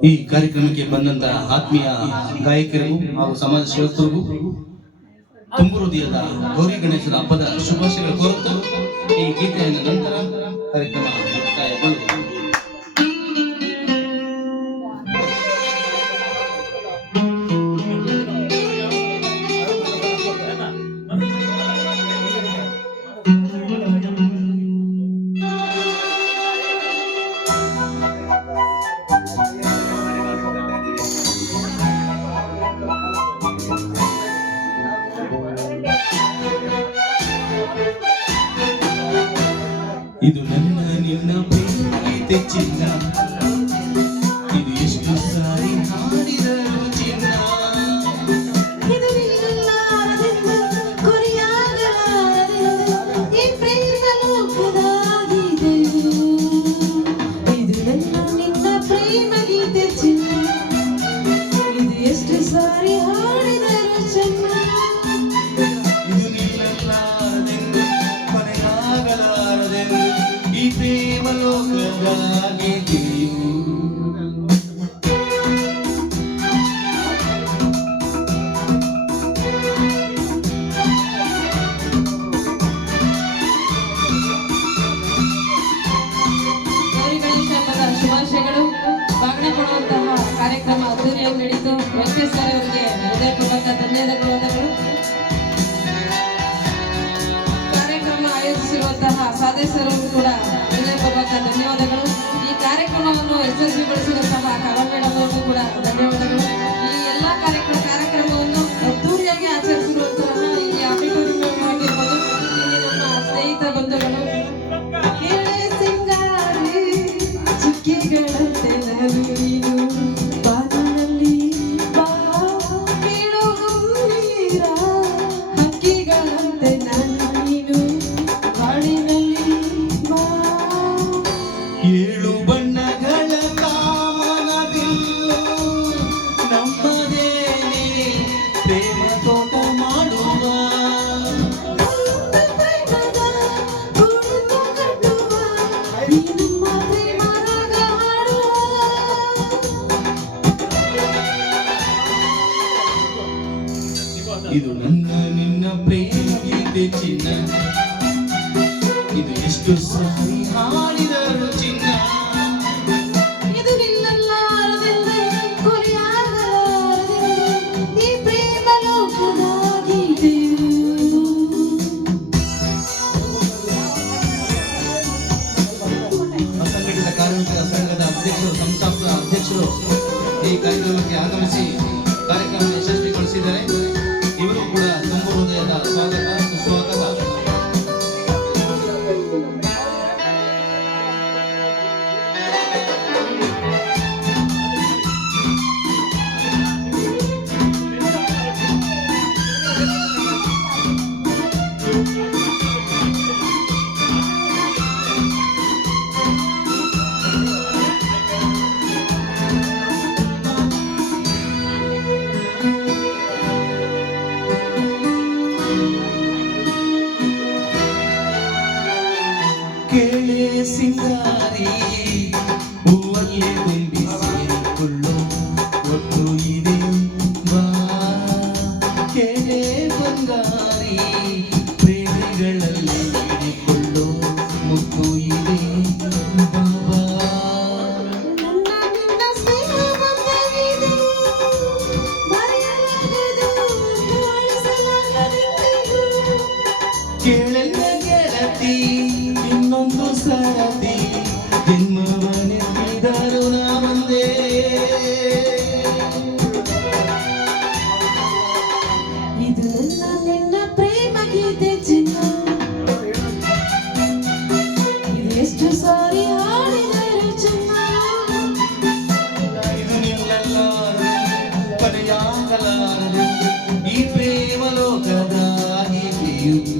ಈ ಕಾರ್ಯಕ್ರಮಕ್ಕೆ ಬಂದಂತಹ ಆತ್ಮೀಯ ಗಾಯಕರಿಗೂ ಹಾಗೂ ಸಮಾಜ ಸೇವಕರಿಗೂ ತುಂಬು ಹೃದಯದ ಗೌರಿ ಗಣೇಶನ ಹಬ್ಬದ ಶುಭಾಶಯಗಳು ಕೋರುತ್ತಾ ಈ ಗೀತೆಯ ನಂತರ ಕಾರ್ಯಕ್ರಮ ಇದು ನನ್ನ ನಿನ್ನ ಪ್ರೀತಿ ಚಿನ್ನ. ಇದು ಎಷ್ಟು ఈ ప్రేమలో కదా ಮೇಡಮ್ ಅವರಿಗೂ ಕೂಡ ಧನ್ಯವಾದಗಳು. ಈ ಎಲ್ಲ ಕಾರ್ಯಕ್ರಮ ಕಾರ್ಯಕ್ರಮವನ್ನು ಅದ್ದೂರಿಯಾಗಿ ಆಚರಿಸಿರುವಂತಹ ಈ ಆಡಿಟೋರಿಯಂ ಆಗಿರ್ಬೋದು ನಮ್ಮ ಸ್ನೇಹಿತ ಬಂಧುಗಳು. ಎಳೆ ಸಿಂಗಾರಿ ಚುಕ್ಕಿಗಳಂತೆ ನಾನು ಬಾನಿನಲ್ಲಿ ಬಾ. ಬೀಳು ಹೂವೀರ ಹಕ್ಕಿಗಳಂತೆ ನಾನು ನೀನು ಏಳು ಇದು ನನ್ನ ನಿನ್ನ ಪ್ರೇಮ ಗೀತೆ ಚಿನ್ನ ಇದು ಎಷ್ಟು ಸಾರಿ ಹಾಡಿದರು மேலே சிங்காரி பூவல்லே தும்பி சேருக்குள்ளும் ஒட்டு இதே வா. கேளே பங்காரி సంగతి జన్మనిదారు నా వందే ఇది నిన్న ప్రేమ గీతే చిన్న ఇది ಎಷ್ಟು ಸಾರಿ ಹಾಡಿದರೆ ಚಿನ್ನ ಇದು ನಿಲ್ಲಲಾರದೆ ಪಡೆಯಾಗಲಾರದೆ ಈ ಪ್ರೇಮ ಲೋಕದ ಈ ಪ್ರಿಯುತ್ತ